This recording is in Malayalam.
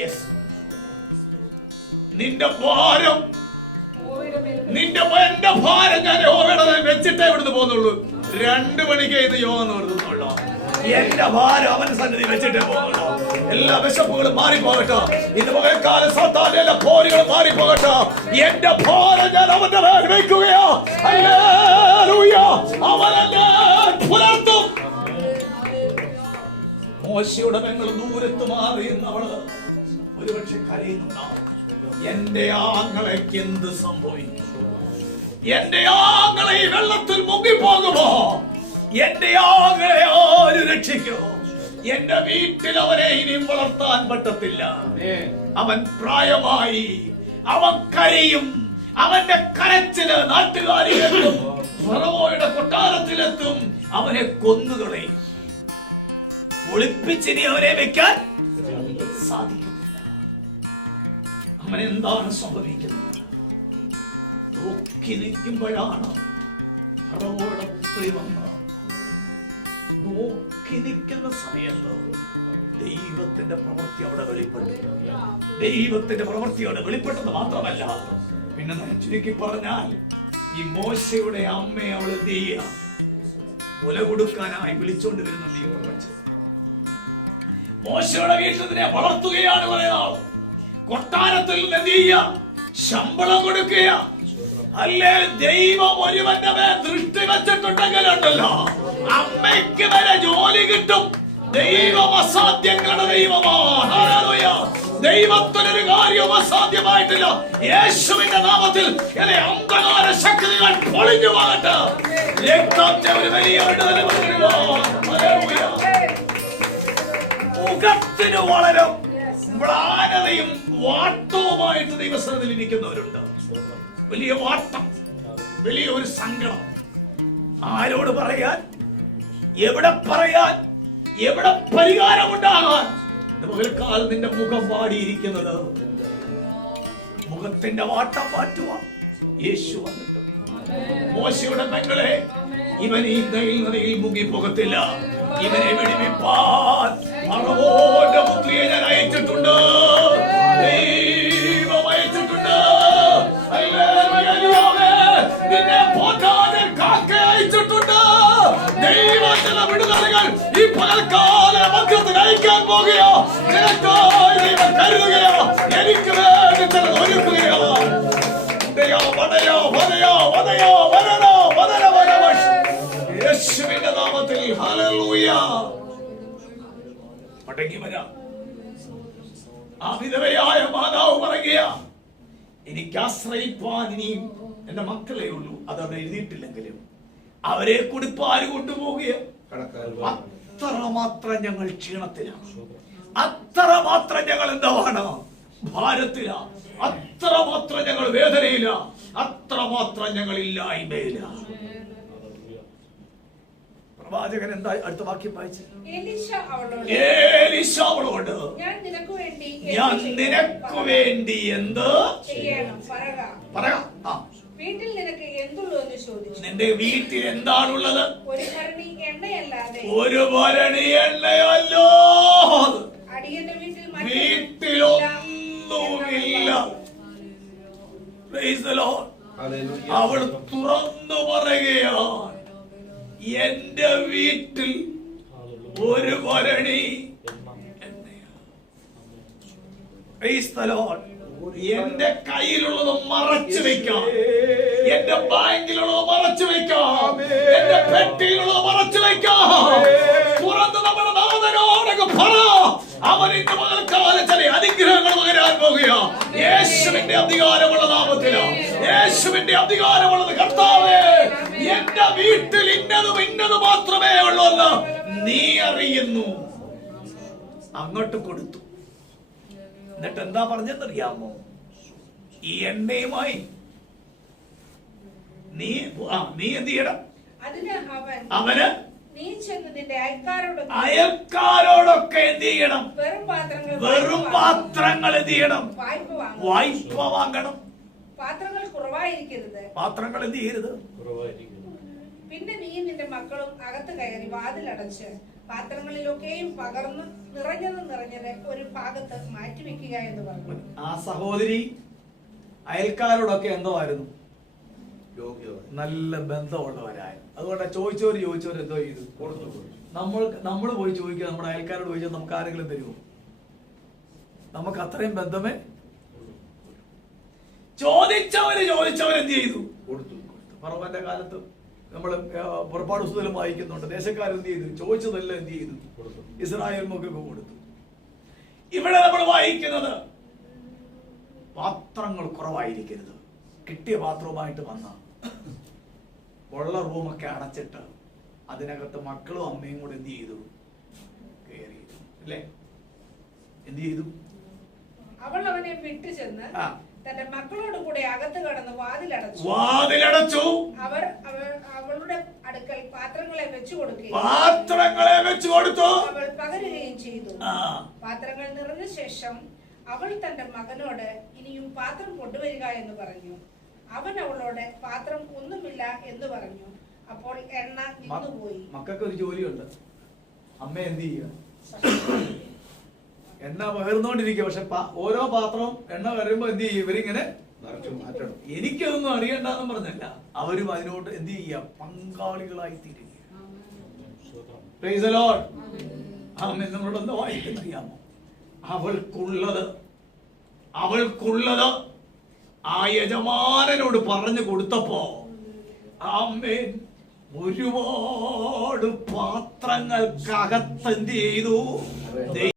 യെസ്, നിന്റെ ഭാരം, എന്റെ ഭാരം ഞാൻ യോഗയുടെ വെച്ചിട്ടേ ഇവിടുന്ന് പോകുന്നുള്ളൂ. 2 മണിക്ക് ഇന്ന് യോഗ നിർത്തുന്നുള്ളൂ. എന്റെ ഭാരം അവന്റെ സന്നിധി വെച്ചിട്ടേ പോകുന്നുള്ളൂ. എല്ലാ വിശപ്പുകളും മാറിപ്പോകട്ടോ. ഇന്ന് പകൽക്കാലം സാത്താന്റെ എല്ലാ പോരുകളും മാറിപ്പോകട്ടോ. എന്റെ ഭാരം ഞാൻ അവന്റെ മേൽ വയ്ക്കുകയാ. ഹല്ലേലൂയ. അവനെന്നെ പുലർത്തും. മോശയുടെ പെങ്ങൾ ദൂരത്ത് മാറി അവള് ഒരുപക്ഷെ കരയുന്നുണ്ടാവും. എന്റെ ആങ്ങളയ്ക്ക് എന്ത് സംഭവിക്കും? എന്റെ ആങ്ങളെ ഈ വെള്ളത്തിൽ മുങ്ങിപ്പോകുമോ? എന്റെ ആങ്ങളെ ആര് രക്ഷിക്കുമോ? എന്റെ വീട്ടിൽ അവനെ ഇനിയും വളർത്താൻ പറ്റത്തില്ല. അവൻ പ്രായമായി, അവൻ കരയും. അവന്റെ കരച്ചില് നാട്ടുകാരിലെത്തും, ഫറവോയുടെ കൊട്ടാരത്തിലെത്തും. അവനെ കൊന്നുകളയും. ഒളിപ്പിച്ചിനി അവരെ വെക്കാൻ സാധിക്കും. അവൻ എന്താണ് സംഭവിക്കുന്നത്? നോക്കി നിൽക്കുമ്പോഴാണ് ഫറവോയുടെ പുത്രി വന്ന് നോക്കി നിൽക്കുന്ന സമയത്ത് ദൈവത്തിന്റെ പ്രവൃത്തി അവിടെ വെളിപ്പെട്ടു. ദൈവത്തിന്റെ പ്രവൃത്തി അവിടെ വെളിപ്പെട്ടത് മാത്രമല്ല, പിന്നെ ചുരുക്കി പറഞ്ഞാൽ ഈ മോശയുടെ അമ്മയെ അവൾ എന്ത് ചെയ്യുക? മുല കൊടുക്കാനായി വിളിച്ചോണ്ട് വരുന്ന ദൈവം മോശയുടെ വീട്ടിനെ വളർത്തുകയാണ്. പറയുന്ന കൊട്ടാരത്തിൽ നിന്ന് എന്ത് ചെയ്യുക? ശമ്പളം കൊടുക്കുക. അല്ലേ, ദൈവം ഒരുവന്റെ മേൽ ദൃഷ്ടി വെച്ചിട്ടുണ്ടെങ്കിലുണ്ടല്ലോ അമ്മയ്ക്ക് വരെ ജോലി കിട്ടും. ദൈവം അസാധ്യങ്ങളുടെ ദൈവമാണ്. ഹല്ലേലൂയ. ദൈവത്തിനൊരു കാര്യവും അസാധ്യമായിട്ടില്ല. യേശുവിന്റെ നാമത്തിൽ അന്ധകാര ശക്തികൾ പൊളിഞ്ഞു പോകട്ടെ. രക്തത്തിന്റെ ഒരു വലിയ വിടുതൽ വരുന്നു. ഹല്ലേലൂയ. മുഖത്തിന് വളരെ മ്ലാനതയും വാട്ടവുമായിട്ട് ദൈവസന്നിധിയിൽ ഇരിക്കുന്നവരുണ്ട്. വലിയ വാട്ടം, വലിയ ഒരു സങ്കടം. ആരോട് പറയാൻ, എവിടെ പറയാൻ, എവിടെ പരിഹാരം ഉണ്ടാകാൻ? പകൽക്കാലം നിന്റെ മുഖം വാടിയിരിക്കുന്നത് മുഖത്തിന്റെ വാട്ടം മാറ്റുവാൻ യേശു വന്നിട്ട് മോശയുടെ പെങ്ങളെ, ഇവൻ ഈ നൈൽ നദിയിൽ മുങ്ങിപ്പോകത്തില്ല. ഇവനെ വിടുവിപ്പാൻ ഫറവോന്റെ പുത്രിയെ ഞാൻ അയച്ചിട്ടുണ്ട്. ദൈവം അയച്ചിട്ടുണ്ട്. നിന്നെ പോറ്റാൻ കാക്ക അയച്ചിട്ടുണ്ട്. ദൈവത്തിലെ വിടുതലുകൾ ഈ പകൽക്കാല മധ്യത്തിൽ അയക്കാൻ പോകുകയോ, നിനക്കായി ദൈവം കരുതുകയോ, എനിക്ക് വേണ്ടി ചിലത് ഒരുക്കുകയോ. യേശുവിന്റെ നാമത്തിൽ ഹല്ലേലൂയ. മടങ്ങി വരാം. ആ വിധവയായ മാതാവ് പറയുക, എനിക്ക് ആശ്രയിപ്പാൻ ഇനിയും എന്റെ മക്കളെ ഉള്ളൂ. അതവിടെ എഴുതിയിട്ടില്ലെങ്കിലും അവരെ കുടിപ്പാര് കൊണ്ടുപോകുക. അത്രമാത്രം ഞങ്ങൾ ക്ഷീണത്തിലാണ്, അത്രമാത്രം ഞങ്ങൾ എന്താണ് ഭാരത്തില, അത്രമാത്രം ഞങ്ങൾ വേദനയില്ല, അത്രമാത്രം ഞങ്ങൾ ഇല്ലായ്മയില്ല. പ്രവാചകൻ എന്താ അടുത്ത വാക്യം വായിച്ചു? എലീശ അവളോട്, ഞാൻ നിനക്ക് വേണ്ടി എന്ത് പറയാ? വീട്ടിൽ നിനക്ക് എന്തുള്ളൂ എന്ന് ചോദിച്ചു. നിന്റെ വീട്ടിൽ എന്താണുള്ളത്? ഒരു ഭരണി എണ്ണയല്ലാതെ. ഒരു ഭരണി എണ്ണയല്ലോ. അടിയന്റെ വീട്ടിലൊന്നുമില്ല. അവൾ തുറന്നു പറയുകയാണ്, എന്റെ വീട്ടിൽ ഒരു ഭരണി എണ്ണയാണ്. എന്റെ കയ്യിലുള്ളത് മറച്ചു വെക്കാം, എന്റെ ബാങ്കിലുള്ളത് മറച്ചു വെക്കാം, എന്റെ പെട്ടിയിലുള്ളത് മറച്ചു വെക്കാം. തുറന്ന് നമ്മുടെ നാഥനോടൊക്കെ പറ, അവൻ ഇന്ന് പകൽക്കാലം ചില അനുഗ്രഹങ്ങൾ പകരാൻ പോകുക. യേശുവിന്റെ അധികാരമുള്ള നാമത്തില്, യേശുവിന്റെ അധികാരമുള്ളത് കർത്താവേ, എന്റെ വീട്ടിൽ ഇന്നതും ഇന്നതും മാത്രമേ ഉള്ളൂ എന്ന് നീ അറിയുന്നു. അങ്ങോട്ട് കൊടുത്തു. എന്നിട്ട് എന്താ പറഞ്ഞെന്നറിയാമോ? ഈ എണ്ണയുമായി നീ എന്ത് ചെയ്യണം? അവന് അയൽക്കാരോടൊക്കെ എന്ത് ചെയ്യണം? വെറും പാത്രങ്ങൾ എന്ത് ചെയ്യണം? വായ്പ വാങ്ങണം. പാത്രങ്ങൾ കുറവായിരിക്കരുത്. പാത്രങ്ങൾ എന്ത് ചെയ്യരുത്? പിന്നെ നീ നിന്റെ മക്കളും അകത്ത് കയറി വാതിലടച്ച് പാത്രങ്ങളിലൊക്കെയും പകർന്ന് നിറഞ്ഞത് ഒരു ഭാഗത്ത് മാറ്റിവെക്കുക എന്ന് പറഞ്ഞു. ആ സഹോദരി അയൽക്കാരോടൊക്കെ എന്തോ ആയിരുന്നു, നല്ല ബന്ധമുള്ളവരായിരുന്നു. അതുകൊണ്ട് ചോദിച്ചവർ എന്തോ ചെയ്തു, നമ്മൾ പോയി ചോദിക്കുക, നമ്മുടെ അയൽക്കാരോട് ചോദിച്ചാൽ നമുക്ക് ആരെങ്കിലും തരുമോ? നമുക്ക് അത്രയും ബന്ധമേ. ചോദിച്ചവരെന്ത് ചെയ്തു, കൊടുത്തു. ഫറവോന്റെ കാലത്ത് നമ്മൾ പുറപ്പാട് പുസ്തകത്തിൽ വായിക്കുന്നുണ്ട്, ദേശക്കാരെന്ത് ചെയ്തു, ചോദിച്ചതെല്ലാം എന്ത് ചെയ്തു, ഇസ്രായേൽ മക്കൾക്ക് കൊടുത്തു. ഇവിടെ നമ്മൾ വായിക്കുന്നത് പാത്രങ്ങൾ കുറവായിരിക്കരുത്. കിട്ടിയ പാത്രവുമായിട്ട് വന്ന ഉള്ള റൂമൊക്കെ അടച്ചിട്ട് അതിനകത്ത് മക്കളും അമ്മയും കൂടെ എന്ത് ചെയ്തു, കയറി, അല്ലേ? എന്ത് ചെയ്തു? അവൾ അവനെ വിട്ടു ചെന്ന് തന്റെ മക്കളോട് കൂടെ അകത്ത് കടന്ന് വാതിലടച്ചു. അവളുടെ അടുക്കൽ പാത്രങ്ങളെ വെച്ചു കൊടുത്തു. അവൾ പകരുകയും ചെയ്തു. പാത്രങ്ങൾ നിറഞ്ഞ ശേഷം അവൾ തന്റെ മകനോട് ഇനിയും പാത്രം കൊണ്ടുവരിക എന്ന് പറഞ്ഞു. അവൻ അവളോട് പാത്രം ഒന്നുമില്ല എന്ന് പറഞ്ഞു. അപ്പോൾ എണ്ണ നിന്നുപോയി. മക്കൾക്ക് ഒരു ജോലിയുണ്ട്, അമ്മ എന്ത് ചെയ്യുക, എണ്ണ പകർന്നുകൊണ്ടിരിക്കുക. പക്ഷെ ഓരോ പാത്രവും എണ്ണ വരുമ്പോ എന്ത് ചെയ്യും, ഇവരിങ്ങനെ മാറ്റണം. എനിക്കതൊന്നും അറിയണ്ടെന്ന് പറഞ്ഞല്ല, അവരും അതിനോട് എന്ത് ചെയ്യുക, പങ്കാളികളായി തീരുക. നമ്മളോടൊന്ന് വായിക്കുന്നറിയാമോ? അവൾക്കുള്ളത് ആ യജമാനനോട് പറഞ്ഞു കൊടുത്തപ്പോ ആമേൻ ഒരുപാട് പാത്രങ്ങൾക്കകത്ത് എന്ത് ചെയ്തു,